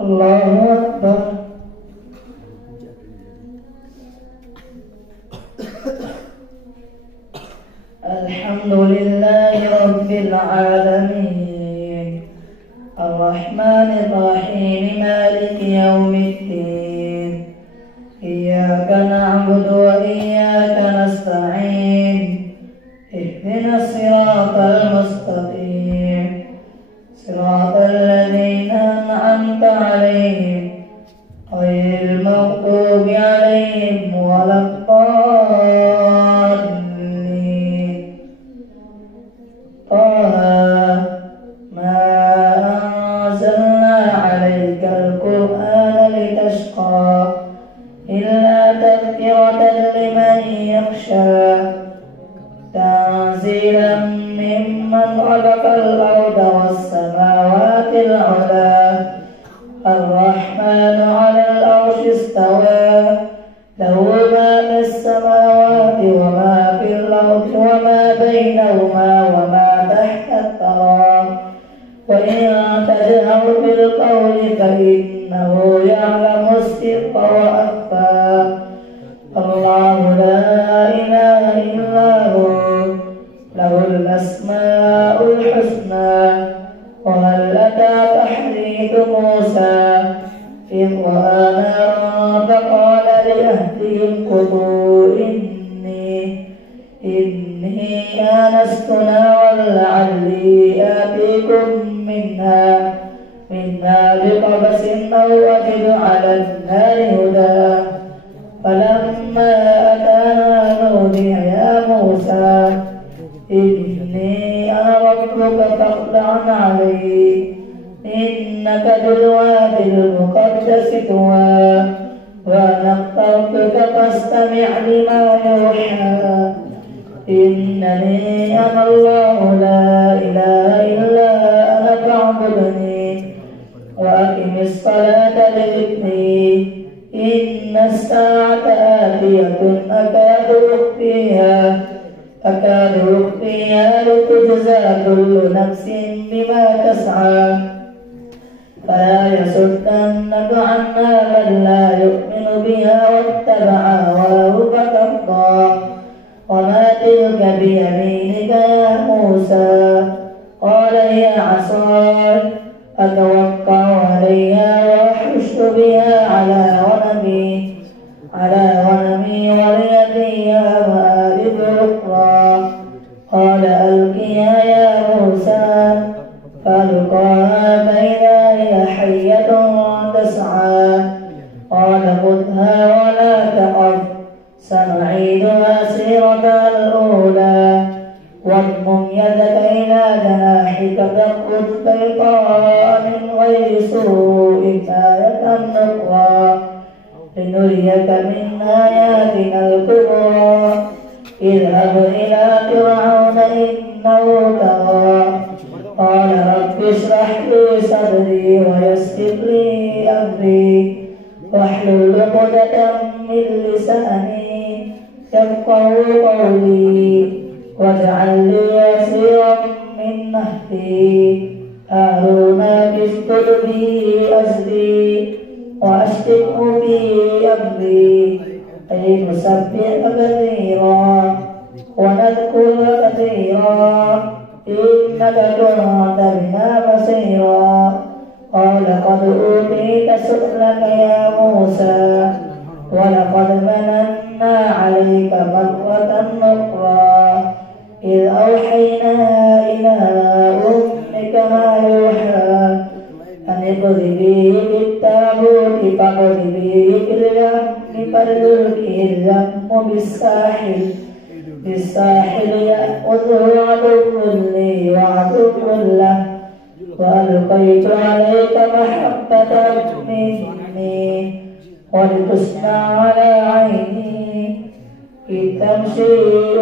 الله أكبر. الحمد لله رب العالمين الرحمن الرحيم مالك يوم الدين إياك نعبد وإياك نستعين اهدنا الصراط المستقيم صراط الذين أنعمت عليهم غير المغضوب عليهم ولا الضالين. طه ما أنزلنا عليك القرآن لتشقى إلا تذكرة لمن يخشى تنزيلا ممن خلق الأرض والسماوات العلى الرحمن على العرش استوى له ما في السماوات وما في الأرض وما بينهما وما تحت الثرى وإن تجهر بالقول فإنه يعلم السر وأخفى. الله لا إله إلا هو له الأسماء الحسنى. وهل أتاك حديث موسى إذ رأى نارا فقال لأهلهم كثوا إني آنست نارا لعلي آتيكم منها بقبس أو أجد على النار هدى. فلما أتاها نودي يا موسى إني أنا ربك فاخلع عليك إنك بالواد المقدس طوى وأنا اخترتك فاستمع لما يوحى. إنني أنا الله لا إله إلا أنا فاعبدني وأقم الصلاة لذكري إن الساعة آتية أكاد أخفيها لتجزى كل نفس بما تسعى. فلا يصدنك عنها من لا يؤمن بها واتبع هواه فترضى. وما تلك بيمينك يا موسى؟ قال هي عصاي أتوكأ عليها وأحش بها على غنمي ولي فيها مآرب أخرى. قال ألقها يا موسى فألقاها فإذا هي حية تسعى. قال خذها ولا تخف سنعيدها سيرتها الأولى واضمم يدك إلى جناحك تخرج بيضاء من غير سوء آية أخرى لنريك من آياتنا الكبرى. اذهب إلى فرعون إنه طغى. قال رب اشرح لي صدري ويسر لي أمري واحلل عقدة من لساني يفقهوا قولي واجعل لي وزيرا من أهلي هارون اشدد به أزري وأشركه في أمري كي نسبحك كثيرا ونذكرك كثيرا إنك كنت بنا بصيرا. قال قد أوتيت سؤلك يا موسى ولقد مننا عليك مرة أخرى إذ أوحينا إلى أمك ما يوحى أن اضربيه بالتابوت فاضربيه باليم فليلقه اليم بالساحل يأخذه عدو لي وعدو له وألقيت عليك محبة مني ولتصنع على عيني إذ تمشي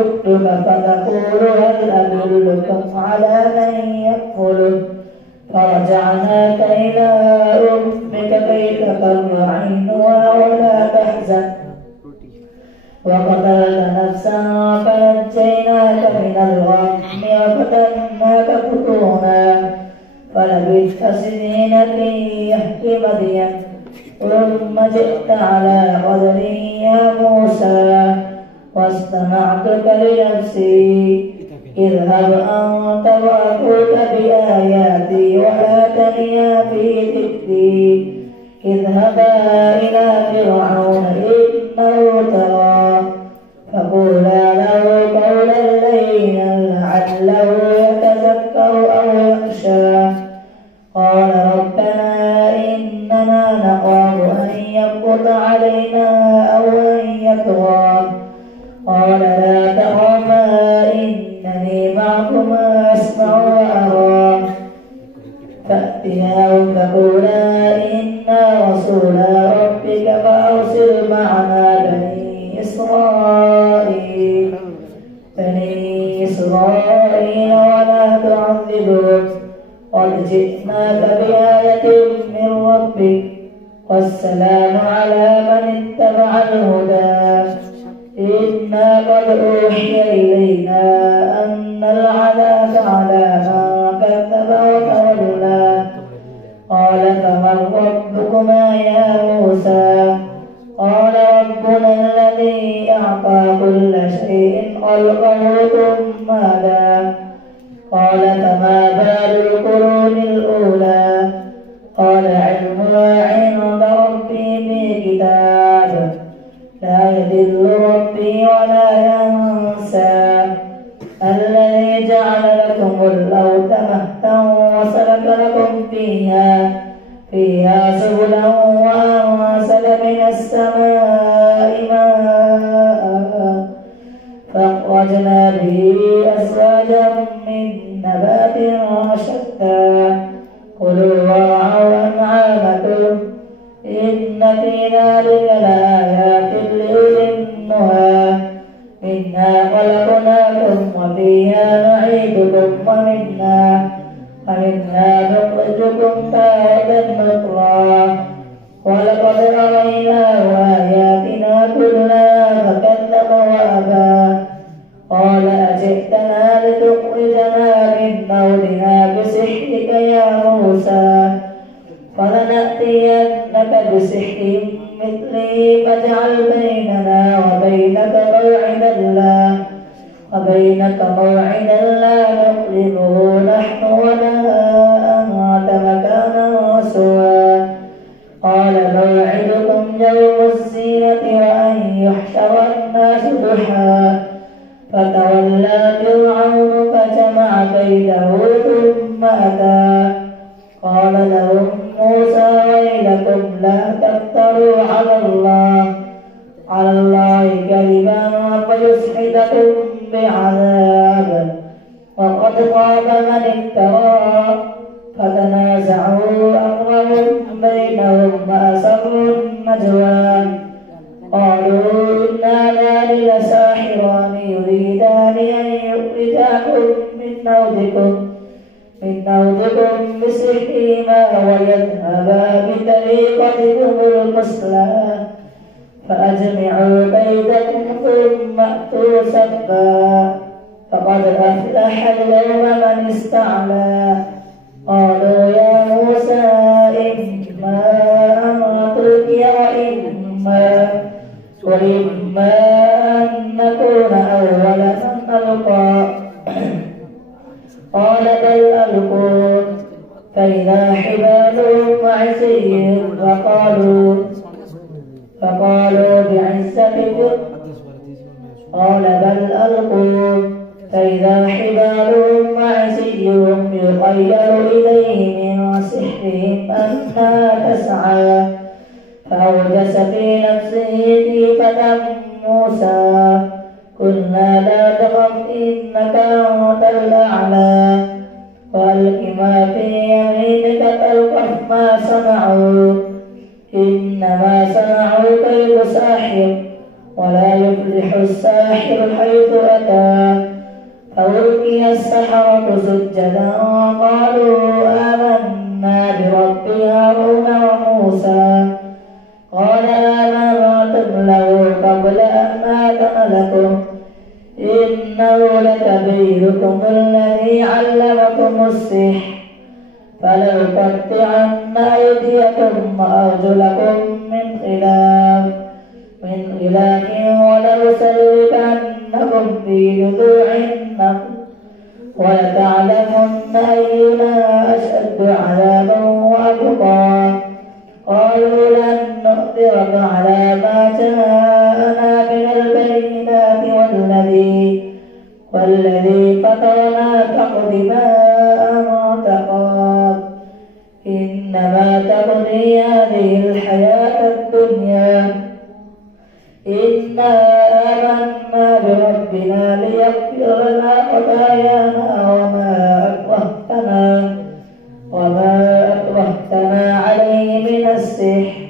أختك فتقول هل أدلكم على من يكفله فرجعناك إلى أمك كي تقر عينها ولا تحزن وقتلت نفسا فنجيناك من الغم وفتناك فتونا فلبثت سنين في يحك مدين ثم جئت على قدري يا موسى واصطنعتك لنفسي اذهب أنت وأخوك بآياتي ولا تنيا في ذكري اذهبا إلى فرعون إنه طغى فقولا له قولا لينا لعله يتذكر أو يخشى قال ربنا إننا نخاف أن يفرط علينا أو أن يطغى قال لا تخافا إنني معكما أسمع وأرى فأتياه فقولا إنا رسولا ربك فأرسل معنا بني إسرائيل ولا تعذبهم قد جئناك بآية من ربك والسلام على من اتبع الهدى إنا قد أوحي إلينا أن العذاب على من كذب وتولى قال فمن ربكما يا موسى قال ربنا الذي أعطى كل شيء خلقه ثم هدى قال فما بال القرون الأولى قال علمها عند ربي في كتاب لا يضل ربي ولا ينسى الذي جعل لكم الأرض مهدا وسلك لكم فيها سبلا وأنزل من السماء ماء فأخرجنا به أزواجا من نبات شتى كلوا وارعوا أنعامكم إن في ذلك لآيات لأولي النهى منها خلقناكم وفيها نعيدكم ومنها نخرجكم تارة أخرى ولقد أريناه آياتنا كلها فكذب وأبى قال أجئتنا لتخرجنا من أرضنا بسحرك يا موسى فلنأتينك بسحر مثله فاجعل بيننا وبينك موعدا لا نخلفه نحن ولا أنت مكانا سوى قال موعدكم يوم الزينة وأن يحشر الناس ضحى فتولى فرعون فجمع كيده ثم أتى قال لهم موسى ويلكم لا تفتروا على الله كذبا فيسحتكم بعذاب وقد خاب من افترى فتنازعوا أمرهم بينهم وأسروا النجوى قالوا إنا لساحران يريدان أن يخرجاكم من أرضكم بسحرهما ويذهبا بطريقتكم المثلى فأجمعوا كيدكم ثم أتوا صفا فقد أفلح اليوم من استعلى قالوا يا موسى إما أن تلقي وإما أن نكون أول من ألقى قال بل ألقوا فإذا حبالهم وعصيهم فقالوا بعزة قال بل ألقوا فإذا حبالهم وعصيهم يخيل إليه من سحرهم أنها تسعى فأوجس في نفسه خيفة موسى قلنا لا تخف إنك أنت الأعلى وألق ما في يمينك تلقف ما صنعوا إنما صنعوا كيد ساحر ولا يفلح الساحر حيث أتى فألقي السحرة سجدا قالوا آمنا برب هارون وموسى قال آمنتم له قبل أن آذن لكم إنه لكبيركم الذي علمكم السحر لأقطعن أيديكم وأرجلكم من خلاف ولأصلبنكم في جذوع النخل ولتعلمن أينا أشد عذابا وأبقى. قالوا لن نؤثرك على ما جاءنا من البينات والذي فطرنا فاقض ما أنت قاض إنما تقضي هذه الحياة الدنيا إنا آمنا بربنا ليغفر لنا خطايانا وما أكرهتنا عليه من السحر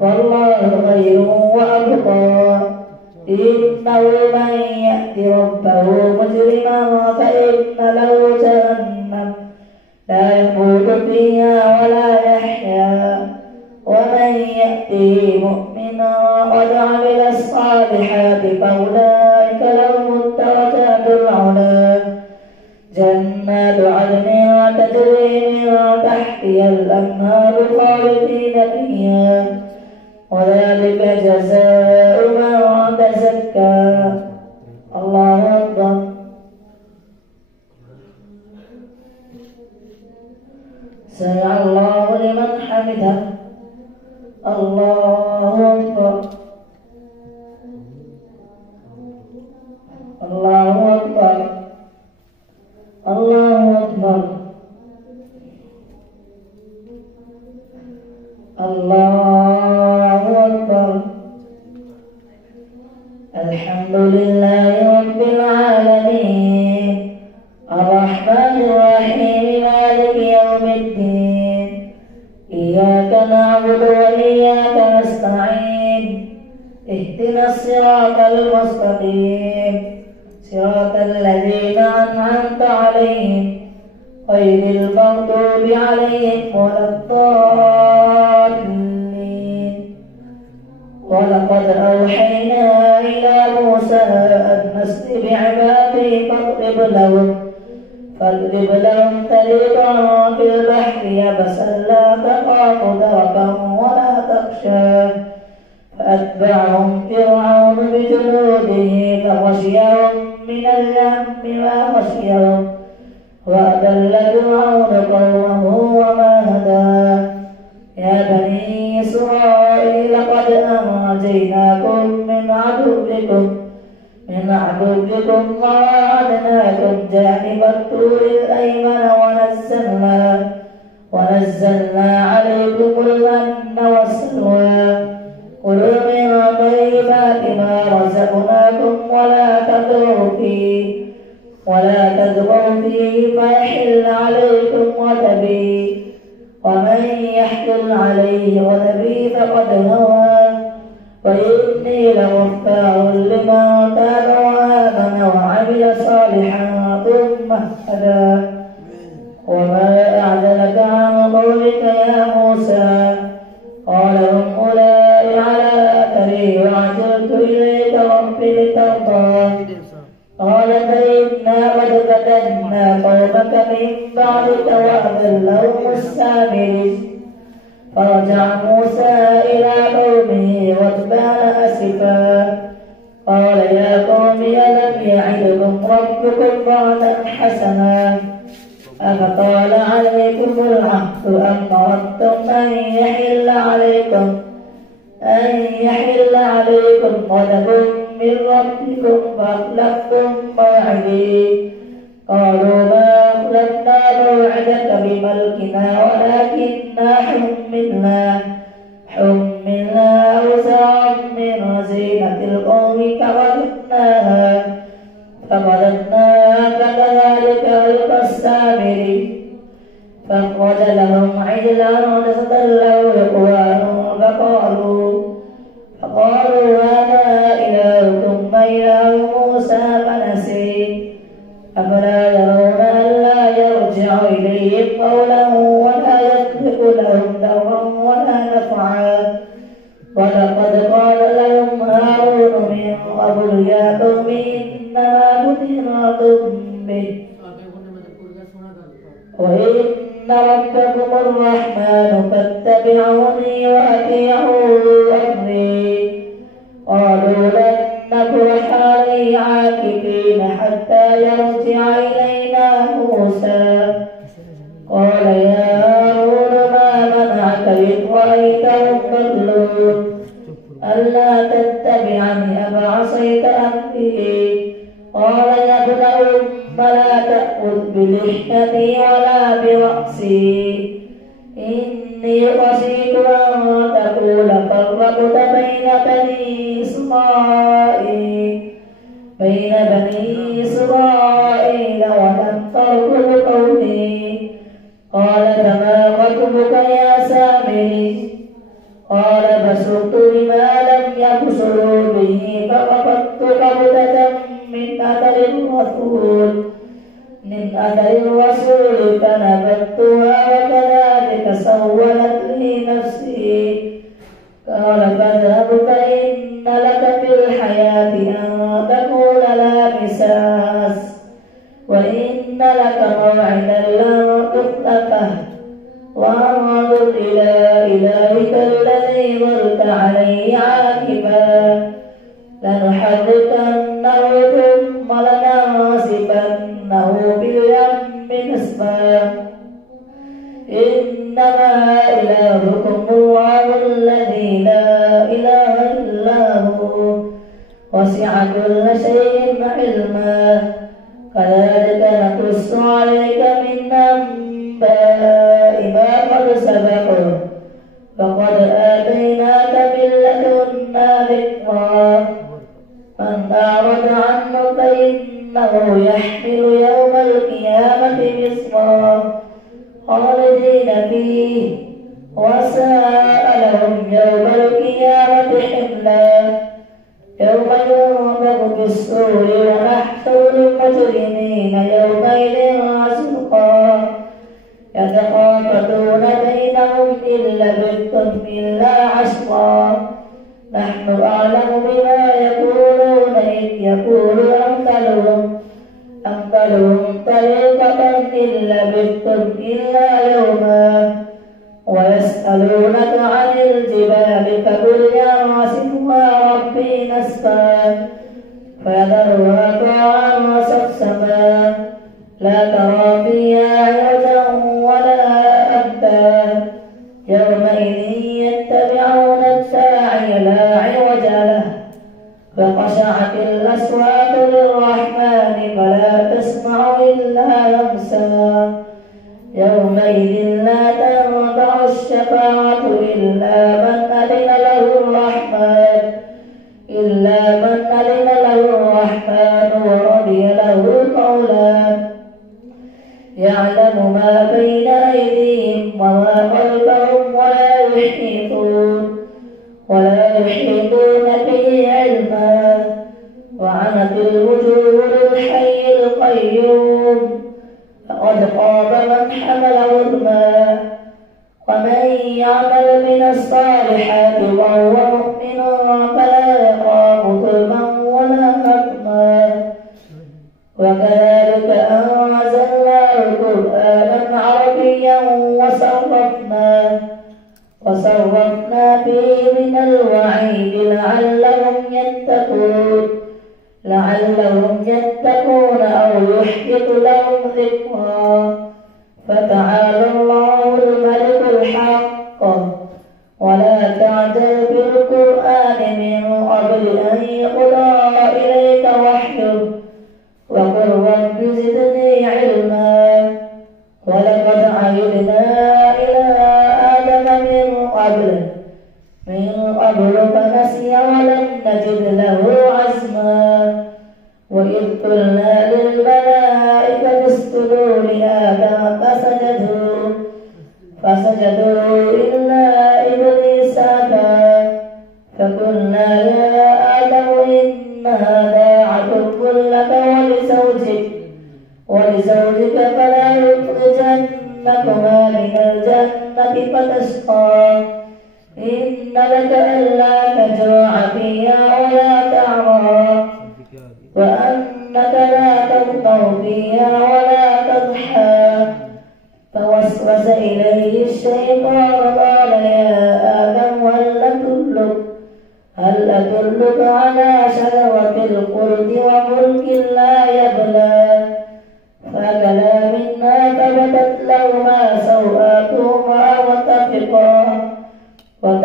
والله خير وأبقى. إنه من يأت ربه مجرما فإن له جهنم لا يموت فيها ولا يحيا ومن يأته مؤمنا قد عمل الصالحات فأولئك لهم الدرجات العلى جنات عدن تجري من تحتها الأنهار خالدين فيها وذلك جزاء من تزكى. الله أكبر. سمع الله لمن حمده. الله أكبر. الله أكبر. الله أكبر. الله أكبر. الحمد لله رب العالمين الرحمن الرحيم مالك يوم الدين إياك نعبد وإياك نستعين اهدنا الصراط المستقيم صراط الذين أنعمت عليهم غير المغضوب عليهم ولا الضالين. ولقد أوحينا إلى موسى أن أسر بعبادي فاضرب لهم طريقا في البحر يبسا لا تخاف دركا ولا تخشى فأتبعهم فرعون بجنوده فغشيهم من اليم ما غشيهم وأضل فرعون قومه وما هدى. يا بني إسرائيل قد أنجيناكم من عدوكم وواعدناكم جانب الطور الأيمن ونزلنا عليكم المن والسلوى. كلوا من طيبات ما رزقناكم ولا تطغوا فيه فيحل عليكم غضبي ومن يحلل عليه غضبي فقد هوى وإني لغفار لمن تاب وآمن وعمل صالحا ثم اهتدى. وما أعجلك عن قولك يا موسى قال هم أولئك على أثري وعجلت إليك رب لترضى. قال فإنا قد فتنا قومك من بعدك وأضلهم السامري. فرجع موسى إلى قومه غضبان أسفا قال يا قوم ألم يعدكم ربكم وعدا حسنا أفطال عليكم العهد أم أردتم أن يحل عليكم غضب من ربكم فأخلفتم موعدي. قالوا ما أخلفنا موعدك بملكنا ولكننا حملنا أوزارا من زينة القوم فقدرناها كذلك ألقى السامري. فأخرج لهم عجلا جسدا له خوار فقالوا هذا إلهكم وإله موسى فنسي. أفلا يرون ألا يرجع إليهم قولا ولا يملك لهم ضرا ولا نفعا. ولقد قال لهم هارون من قبل يا قوم إنما فتنتم به وإن ربكم ربكم الرحمن فاتبعوني وأطيعوا أمري. قالوا لن نبرح عليه عاكفين حتى يرجع إلينا موسى. قال يا هارون ما منعك إذ رأيتهم يضلون ألا تتبعني أفعصيت أمري؟ قال يا ابن أم لا تأخذ بلحيتي ولا برأسي إني خشيت أن تقول فرقت بين بني إسرائيل ولم ترقب قولي. قال فما خطبك يا سامري؟ قال بصرت بما لم يبصروا به فقبضت قبضة من أثر الرسول فنبذتها وكذلك سولت لي نفسي. قال فاذهب فإن لك في الحياة أن تقول لا مساس وإن لك موعدا لن تخلفه وانظر إلى إلهك الذي ظلت عليه عاكفا لنحركنه ثم لننسفنه في اليم نسفا. إنما إلهكم الله الذي لا إله إلا هو وسع كل شيء علما. كذلك نقص عليك من أنباء ما قد سبق فقد آتيناك من لدنا ذكرا. من أعرض عنه فإنه يحمل يوم القيامة وزرا خالدين فيه وساء لهم يوم القيامة حملا. يوم ينفخ في الصور ونحشر المجرمين يومئذ زرقا يتخافتون بينهم إن لبثتم إلا عشرا نحن أعلم بما يقولون إذ يقول أمثلهم طريقة إن لبثتم إلا يوما. ويسألونك عن الجبال فقل ينسفها ربي نسفا فيذرها قاعا صفصفا لا ترى فيها عوجا ولا أمتا. يومئذ يتبعون الداعي لا عوج له فخشعت الأصوات للرحمن فلا تسمع إلا همسا. يومئذ لا تنفع الشفاعة إلا من أذن له الرحمن ورضي له قولا. يعلم ما بين أيديهم وما خلفهم ولا يحيطون به علما. وعنت الوجوه للحي القيوم فقد خاب من حمل ظلما. ومن يعمل من الصالحات وهو مؤمن فلا يخاف ظلما ولا هضما. وكذلك أنزلناه قرآنا عربيا وصرفنا فيه من الوعيد لعلهم يتقون أو يحدث لهم ذكرا. فتعالى الله الملك الحق ولا تعجل بالقرآن من قبل أن يقضى إليك وحيه وقل رب زدني علما. ولقد عهدنا إلى آدم من قبل فنسي ولم نجد له عزما. وإذ قلنا للملائكة اسجدوا لآدم فسجدوا إلا إبليس أبى. فقلنا يا آدم إن هذا عدو لك ولزوجك فلا يخرجنكما من الجنة فتشقى. إن لك ألا تجوع فيها ولا تعرى وأنك لا تظمأ فيها ولا تضحى. فوسوس إليه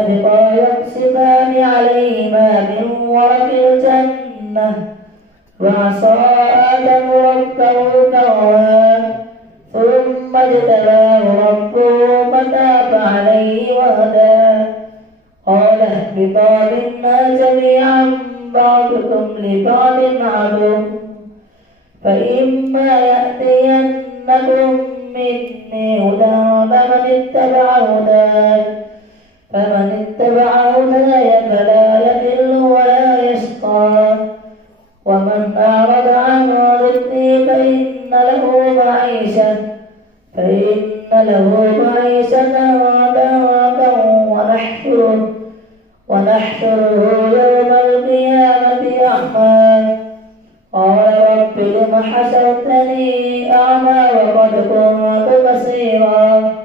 فطفقا يقصفان عليهما من ورق الجنة وعصى آدم ربه فغوى ثم اجتباه ربه فتاب عليه وهدى قال اهبطا منا جميعا بعضكم لبعض عدو فإما يأتينكم مني هدى فمن اتبع هداي فلا يضل ولا يشقى ومن أعرض عن ذكري فإن له معيشة ضنكا ونحشره يوم القيامة أعمى قال رب لم حشرتني أعمى وقد كنت بصيرا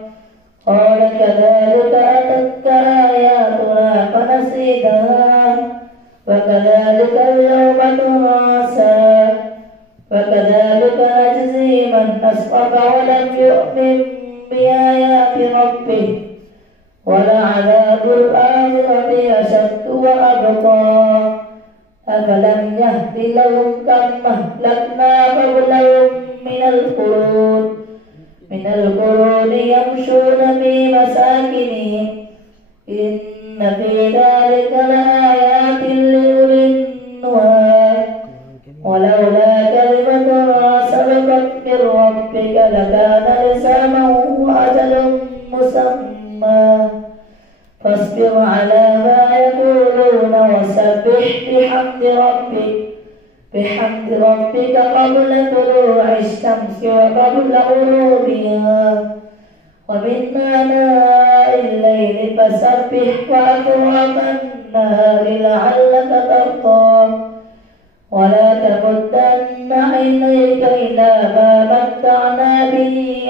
قال كذلك أتتك آياتنا فنسيتها وكذلك اليوم تنسى وكذلك نجزي من أسقط ولم يؤمن بآيات ربه ولعذاب الآخرة أشد وأبقى أفلم يهد لهم كم أهلكنا قبلهم من القرون يمشون في مساكنهم إن في ذلك لآيات لأولي النهى ولولا كلمة سبقت من ربك لكان لزاما وأجل مسمى فاصبر على ما يقولون وسبح بحمد ربك قبل طلوع الشمس وقبل غروبها ومن آناء الليل فسبح وأطراف النهار لعلك ترضى ولا تمدن عينيك إلى ما متعنا به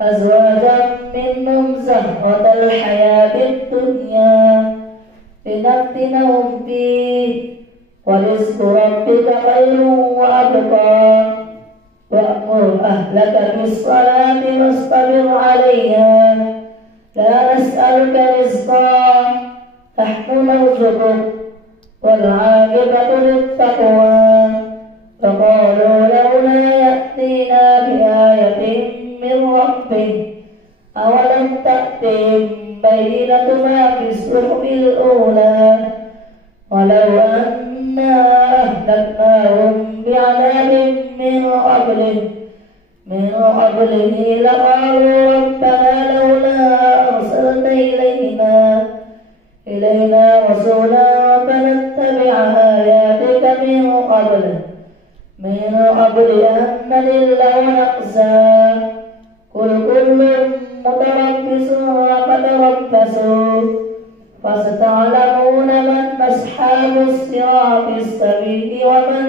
أزواجا منهم زهرة الحياة الدنيا لنفتنهم فيه ورزق ربك خير وأبقى وأمر أهلك بالصلاة واصطبر عليها لا نسألك رزقا نحن نرزقك والعاقبة للتقوى فقالوا لولا يأتينا بآية من ربه أولم تأتهم بينة ما في الصحف الأولى ولو أنا أهلكناهم بعذاب من قبله لقالوا ربنا لولا أرسلت إلينا رسولا فنتبع آياتك من قبل أن نذل ونخزى قل كل متربص فتربصوا فستعلمون من أصحاب الصراط السبيل ومن